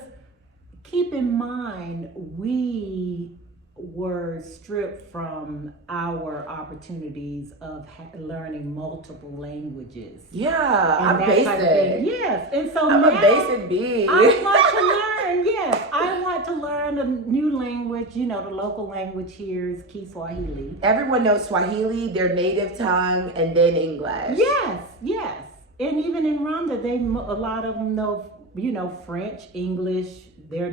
keep in mind, we were stripped from our opportunities of learning multiple languages. Yeah, I'm basic. Yes, and so I'm now a basic bee. I want to learn. Yes, I want to learn a new language. You know, the local language here is Kiswahili. Everyone knows Swahili, their native tongue, and then English. Yes, and even in Rwanda, a lot of them know, you know, French, English, their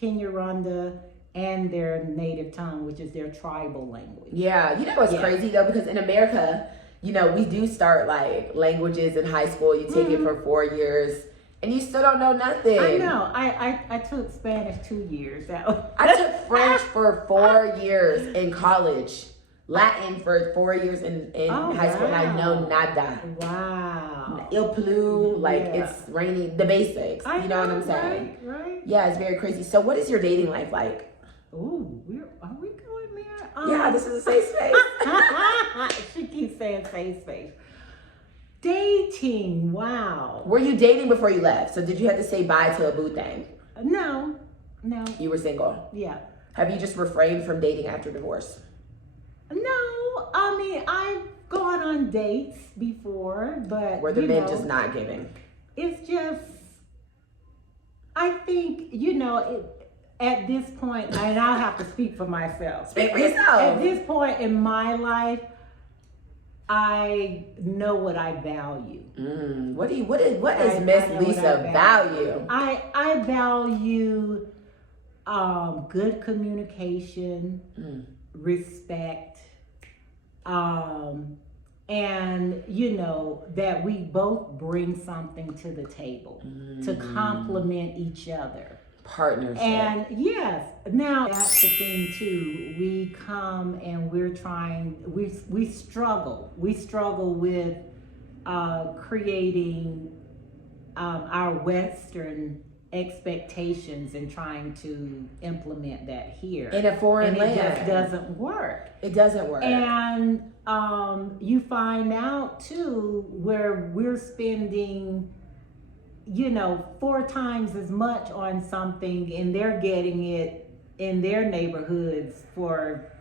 Kinyarwanda, and their native tongue, which is their tribal language. Yeah, you know what's crazy though, because in America, you know, we do start like languages in high school. You take it for 4 years, and you still don't know nothing. I know. I took Spanish 2 years. I took French for 4 years in college, Latin for 4 years in high school, and I know nada. Wow. Il pleut, like it's raining, the basics. You know what I'm saying? Right. Yeah, it's very crazy. So what is your dating life like? Ooh, are we going there? Yeah, this is a safe space. She keeps saying safe space. Dating, wow. Were you dating before you left? So did you have to say bye to a boo thing? No. You were single? Yeah. Have you just refrained from dating after divorce? No, I mean, I've gone on dates before, but were the men just not giving? It's just, I think, you know, at this point, and I'll have to speak for myself. Speak for yourself. At this point in my life, I know what I value. What does Miss Lisa value? I value good communication, respect, and you know that we both bring something to the table to complement each other. Partnership. And yes, now that's the thing too. We come and we're trying. We struggle. We struggle with creating our Western expectations and trying to implement that here in a foreign land. It just doesn't work. It doesn't work. And you find out too where we're spending, you know, 4 times as much on something, and they're getting it in their neighborhoods for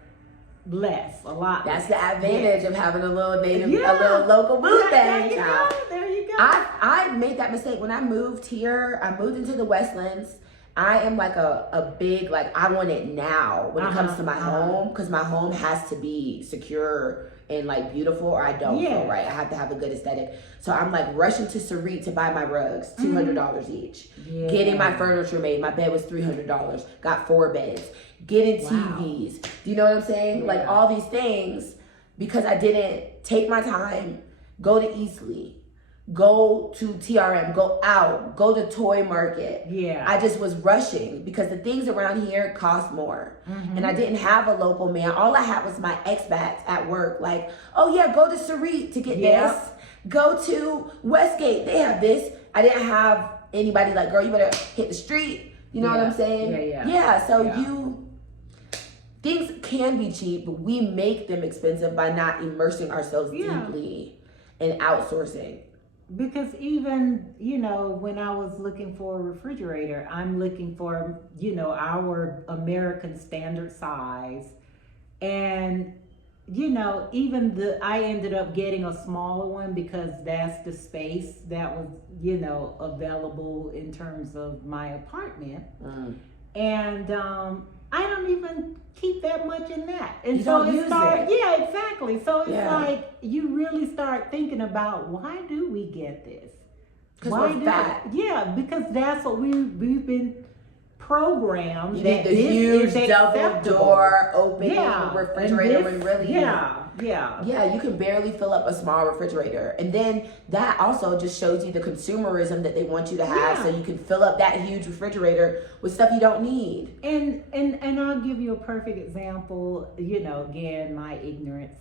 less, a lot. That's less. the advantage of having a little native, Yeah. a little local boo thing. There you go. I made that mistake when I moved here. I moved into the Westlands. I am like a big, like, I want it now when it comes to my home, because my home has to be secure and like beautiful, or I don't feel right. I have to have a good aesthetic. So I'm like rushing to Sarit to buy my rugs, $200 each. Yeah. Getting my furniture made. My bed was $300. Got 4 beds. Getting TVs. Do you know what I'm saying? Yeah. Like all these things, because I didn't take my time, go to Eastleigh, go to TRM, go out, go to Toy Market. Yeah. I just was rushing because the things around here cost more. And I didn't have a local man. All I had was my expats at work. Like, oh yeah, go to Sarit to get this. Go to Westgate, they have this. I didn't have anybody like, girl, you better hit the street. You know what I'm saying? Yeah, so things can be cheap, but we make them expensive by not immersing ourselves deeply in outsourcing. Because even, you know, when I was looking for a refrigerator, I'm looking for, you know, our American standard size. And, you know, I ended up getting a smaller one because that's the space that was, you know, available in terms of my apartment. And I don't even keep that much in that. And so it started, exactly. So it's like you really start thinking about, why do we get this? Because we're fat. Because that's what we've been programmed. You need the huge double door opening refrigerator when really you can barely fill up a small refrigerator. And then that also just shows you the consumerism that they want you to have, so you can fill up that huge refrigerator with stuff you don't need. And I'll give you a perfect example, you know, again, my ignorance.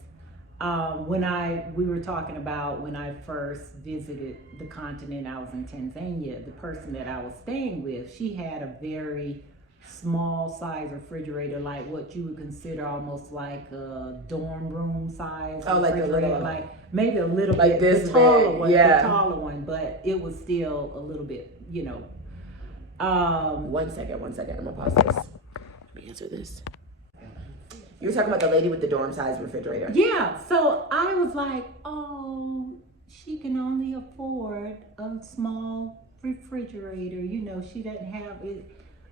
We were talking about when I first visited the continent, I was in Tanzania. The person that I was staying with, she had a very small size refrigerator, like what you would consider almost like a dorm room size. Oh, like a little, like maybe a little like bit this the taller big. one, the taller one, but it was still a little bit, you know. One second. I'm gonna pause this. Let me answer this. You were talking about the lady with the dorm size refrigerator. Yeah, so I was like, oh, she can only afford a small refrigerator. You know, she doesn't have it.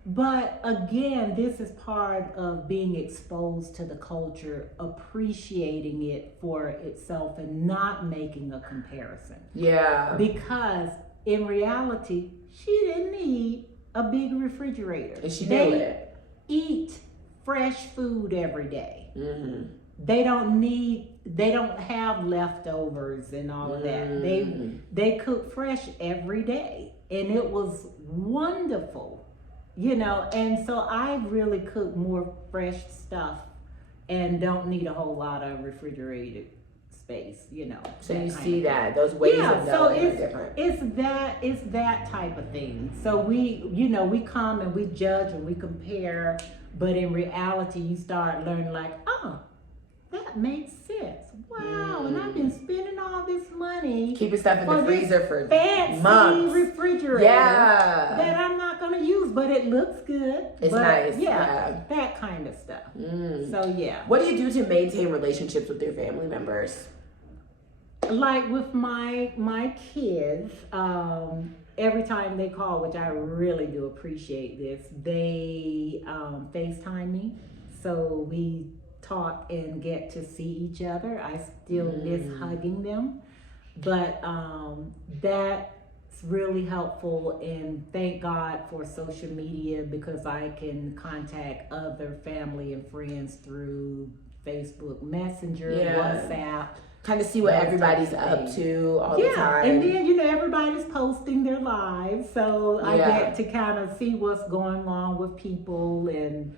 But again, this is part of being exposed to the culture, appreciating it for itself and not making a comparison. Yeah. Because in reality, she didn't need a big refrigerator. And she knew it. Eat fresh food every day. They don't have leftovers and all of that. They cook fresh every day, and it was wonderful, you know. And so I really cook more fresh stuff and don't need a whole lot of refrigerated space, you know. So you see that those ways of knowing are different. It's that type of thing. So we come and we judge and we compare, but in reality you start learning like, oh, that makes sense. Wow, and I've been spending all this money keeping stuff in the freezer for fancy months. Refrigerator that I'm not going to use, but it looks good. It's nice. That kind of stuff. So what do you do to maintain relationships with your family members? Like with my kids, every time they call, which I really do appreciate this, they FaceTime me, so we talk and get to see each other. I still miss hugging them, but that's really helpful, and thank God for social media, because I can contact other family and friends through Facebook Messenger, WhatsApp. Kind of see what everybody's up to all the time. And then, you know, everybody's posting their lives, so I get to kind of see what's going on with people and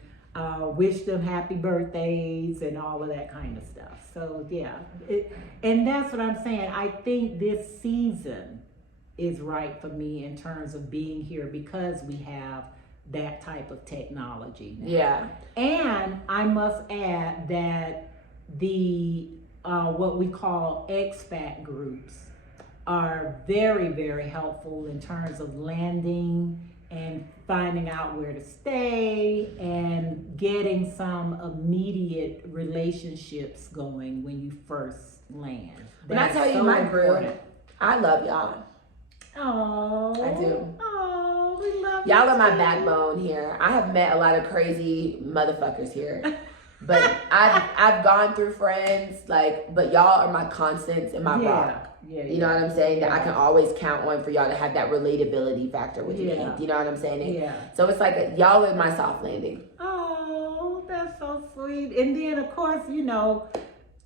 wish them happy birthdays and all of that kind of stuff. So and that's what I'm saying. I think this season is right for me in terms of being here because we have that type of technology now. And I must add that the what we call expat groups are very, very helpful in terms of landing and finding out where to stay and getting some immediate relationships going when you first land. When I tell you my group, I love y'all. Oh, I do. Oh, we love y'all. Are my too. backbone here. I have met a lot of crazy motherfuckers here, but I've gone through friends but y'all are my constants in my rock. Yeah, you know what I'm saying? That I can always count on for y'all to have that relatability factor with me. You know what I'm saying? Yeah. So it's like y'all are my soft landing. Oh, that's so sweet. And then of course,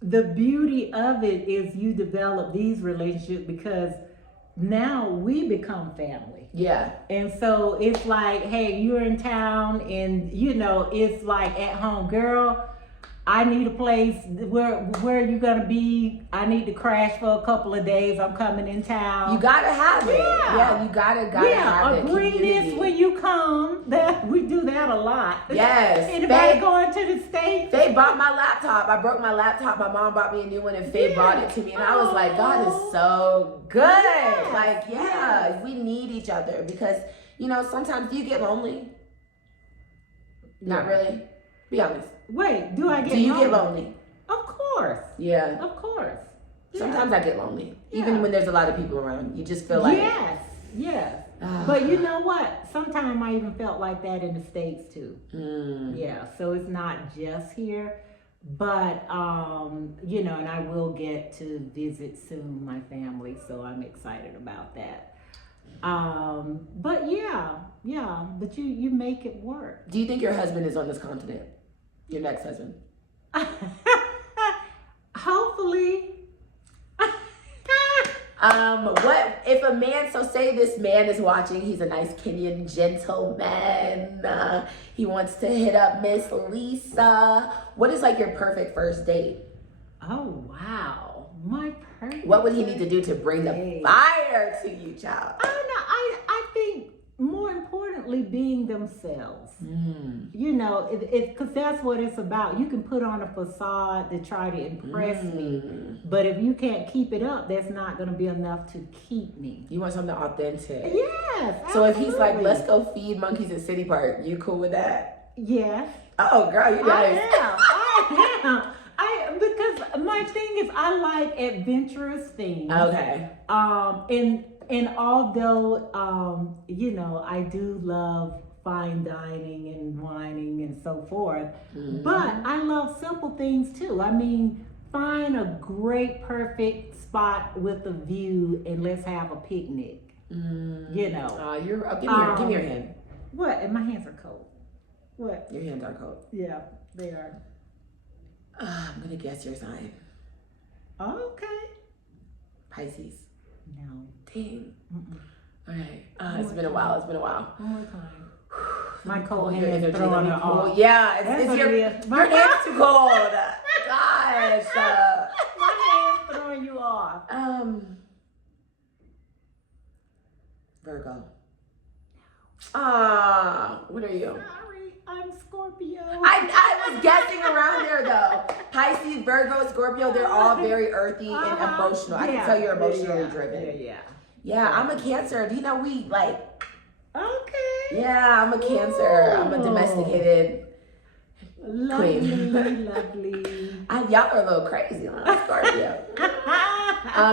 the beauty of it is you develop these relationships because now we become family. Yeah. And so it's like, hey, you're in town and it's like at home, girl, I need a place. Where are you gonna be? I need to crash for a couple of days. I'm coming in town. You gotta have it. Yeah, you gotta have it. Or bring this when you come. We do that a lot. Yes. Anybody going to the States? They bought my laptop. I broke my laptop. My mom bought me a new one, and Faye brought it to me, and I was like, God is so good. Yes. We need each other because sometimes you get lonely. Not really. Be honest. Wait, do I get lonely? Do you lonely? get lonely? Of course. Yeah. Of course. Yeah. Sometimes I get lonely. Even when there's a lot of people around. You just feel like... Yes. But you know what? Sometimes I even felt like that in the States too. Yeah, so it's not just here. But, and I will get to visit soon my family, so I'm excited about that. But but you make it work. Do you think your husband is on this continent? Your next husband? Hopefully. What if a man, so say this man is watching, he's a nice Kenyan gentleman, he wants to hit up Miss Lisa. What is like your perfect first date? Oh, wow. My perfect. What would he need to do to bring the fire to you, child? I don't know. I think more importantly, being themselves. Because that's what it's about. You can put on a facade to try to impress me, but if you can't keep it up, that's not going to be enough to keep me. You want something authentic. Yes. So absolutely. if he's like, let's go feed monkeys at City Park, you cool with that? Yes. Oh, girl, you nice. I am. Because my thing is, I like adventurous things. Okay. And although, I do love fine dining and whining and so forth, but I love simple things too. I mean, find a great, perfect spot with a view and let's have a picnic. Give me your hand. What? And my hands are cold. What? Your hands are cold. Yeah, they are. I'm going to guess your sign. Okay. Pisces. No. Dang. All right. It's been a while. One more time. My cold Your hands energy. throwing it off. Yeah, it's your hands too cold. Gosh. My hands throwing you off. Virgo. What are you? Sorry, I'm Scorpio. I was guessing around there though. Pisces, Virgo, Scorpio, they're all very earthy and emotional. I can tell you're emotionally driven. Yeah, I'm a Cancer. Do you know we like... Okay. Yeah, I'm a Cancer. I'm a domesticated queen. Lovely. Y'all are a little crazy on Scorpio.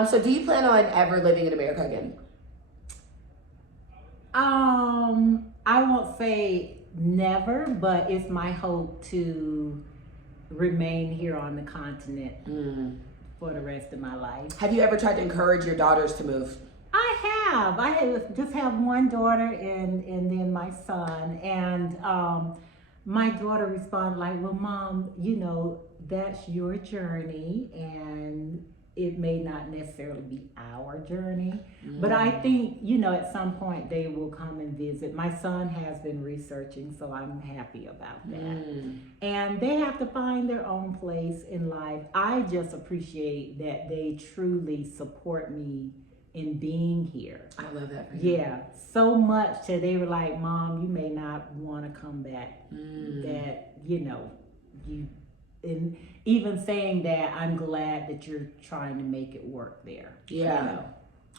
So do you plan on ever living in America again? I won't say never, but it's my hope to remain here on the continent for the rest of my life. Have you ever tried to encourage your daughters to move? I just have one daughter and then my son, and my daughter responded like, well, Mom, that's your journey and it may not necessarily be our journey, but I think, at some point they will come and visit. My son has been researching, so I'm happy about that. And they have to find their own place in life. I just appreciate that they truly support me in being here. I love that for you. Yeah, so much that they were like, Mom, you may not want to come back. That, and even saying that, I'm glad that you're trying to make it work there. Yeah.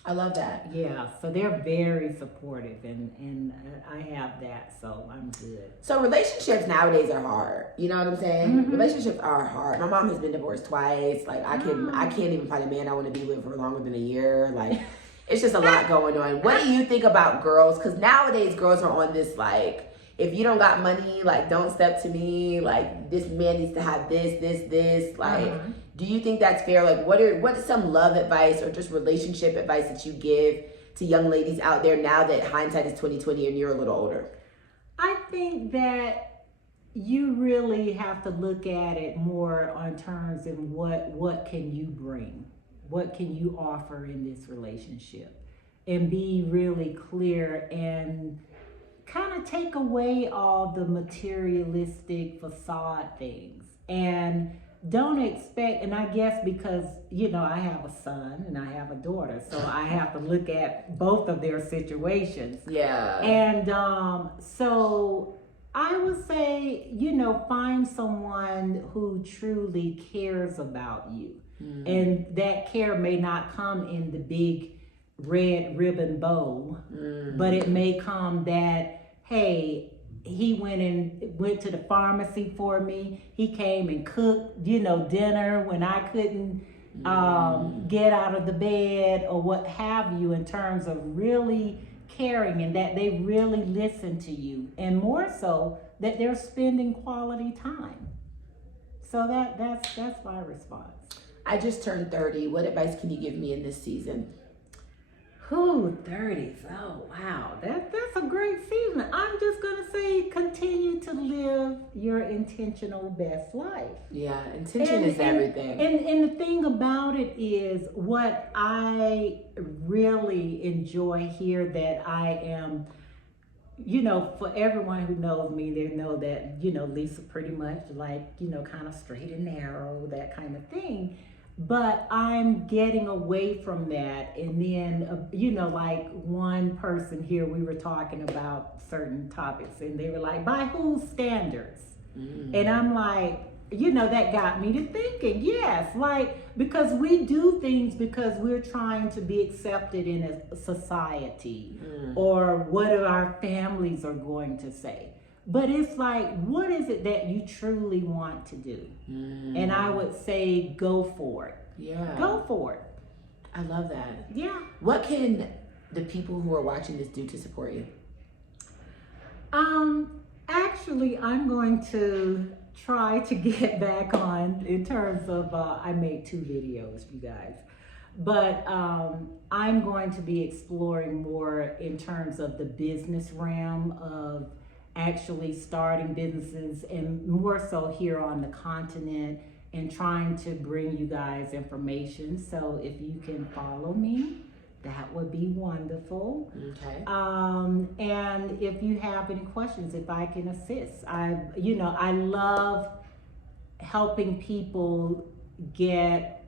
I love that. Yeah, so they're very supportive, and I have that, so I'm good. So relationships nowadays are hard. You know what I'm saying? Mm-hmm. Relationships are hard. My mom has been divorced twice. Like I can't even find a man I want to be with for longer than a year. Like it's just a lot going on. What do you think about girls? Because nowadays girls are on this like, if you don't got money, like don't step to me. Like this man needs to have this. Like, do you think that's fair? Like, what is some love advice or just relationship advice that you give to young ladies out there now that hindsight is 20/20 and you're a little older? I think that you really have to look at it more on terms of what can you bring, what can you offer in this relationship, and be really clear and kind of take away all the materialistic facade things, and don't expect, and I guess because, you know, I have a son and I have a daughter, so I have to look at both of their situations. Yeah. And so I would say, you know, find someone who truly cares about you. And that care may not come in the big red ribbon bow, but it may come that, hey, he went to the pharmacy for me. He came and cooked, you know, dinner when I couldn't get out of the bed or what have you, in terms of really caring, and that they really listen to you, and more so that they're spending quality time. So that's my response. I just turned 30. What advice can you give me in this season? 30s. Oh wow, that's a great season. I'm just gonna say, continue to live your intentional best life. Yeah, intention is everything. And the thing about it is, what I really enjoy here, that I am, you know, for everyone who knows me, they know that, you know, Lisa pretty much like, you know, kind of straight and narrow, that kind of thing. But I'm getting away from that. And then, you know, like one person here, we were talking about certain topics, and they were like, by whose standards? And I'm like, you know, that got me to thinking, yes, like, because we do things because we're trying to be accepted in a society, or what our families are going to say. But it's like, what is it that you truly want to do? And I would say, go for it. Yeah. Go for it. I love that. Yeah. What can the people who are watching this do to support you? Actually, I'm going to try to get back on, in terms of, I made 2 videos, you guys. But I'm going to be exploring more in terms of the business realm of actually starting businesses, and more so here on the continent, and trying to bring you guys information. So if you can follow me, that would be wonderful. Okay. And if you have any questions, if I can assist, I love helping people get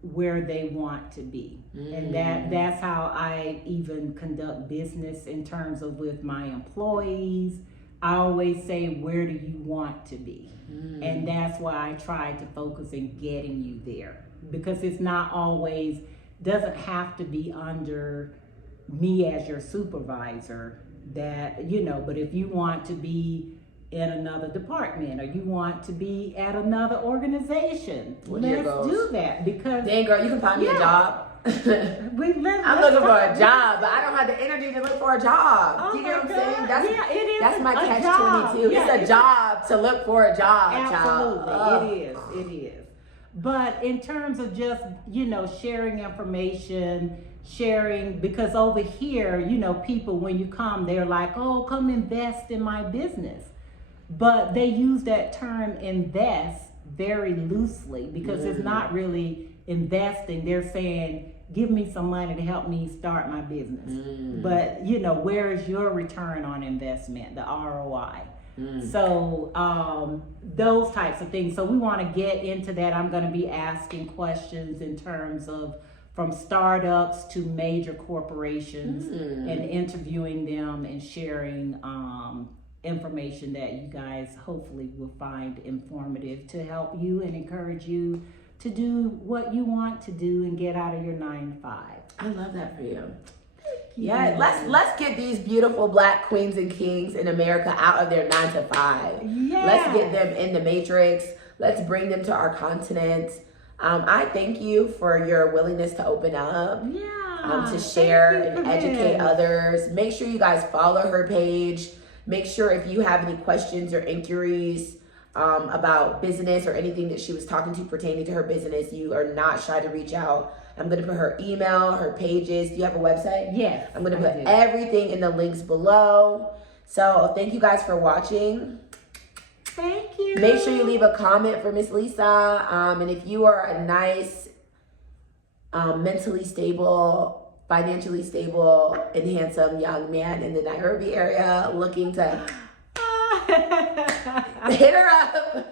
where they want to be. And that's how I even conduct business in terms of with my employees. I always say, where do you want to be? And that's why I try to focus in getting you there, because it's not always, doesn't have to be under me as your supervisor, that, you know, but if you want to be in another department, or you want to be at another organization, let's do that. Because then, girl, you can find me a job. I'm looking for a job, but I don't have the energy to look for a job. Do you know what I'm saying? That's my catch-22. Yeah, it's a job to look for a job. Absolutely, it is. But in terms of just, you know, sharing information, because over here, you know, people, when you come, they're like, oh, come invest in my business. But they use that term invest very loosely, because it's not really investing. They're saying, give me some money to help me start my business. But, you know, where is your return on investment, the ROI? So those types of things. So we want to get into that. I'm going to be asking questions in terms of from startups to major corporations, and interviewing them and sharing information that you guys hopefully will find informative to help you and encourage you to do what you want to do and get out of your 9 to 5. I love that for you. Yeah, let's get these beautiful Black queens and kings in America out of their 9 to 5. Yeah. Let's get them in the matrix. Let's bring them to our continent. I thank you for your willingness to open up, to share and educate others. Make sure you guys follow her page. Make sure if you have any questions or inquiries about business or anything that she was talking to pertaining to her business, you are not shy to reach out. I'm going to put her email, her pages. Do you have a website? Yes. I'm going to put everything in the links below. So thank you guys for watching. Thank you. Make sure you leave a comment for Miss Lisa. And if you are a nice, mentally stable, financially stable, and handsome young man in the Nairobi area looking to hit her up.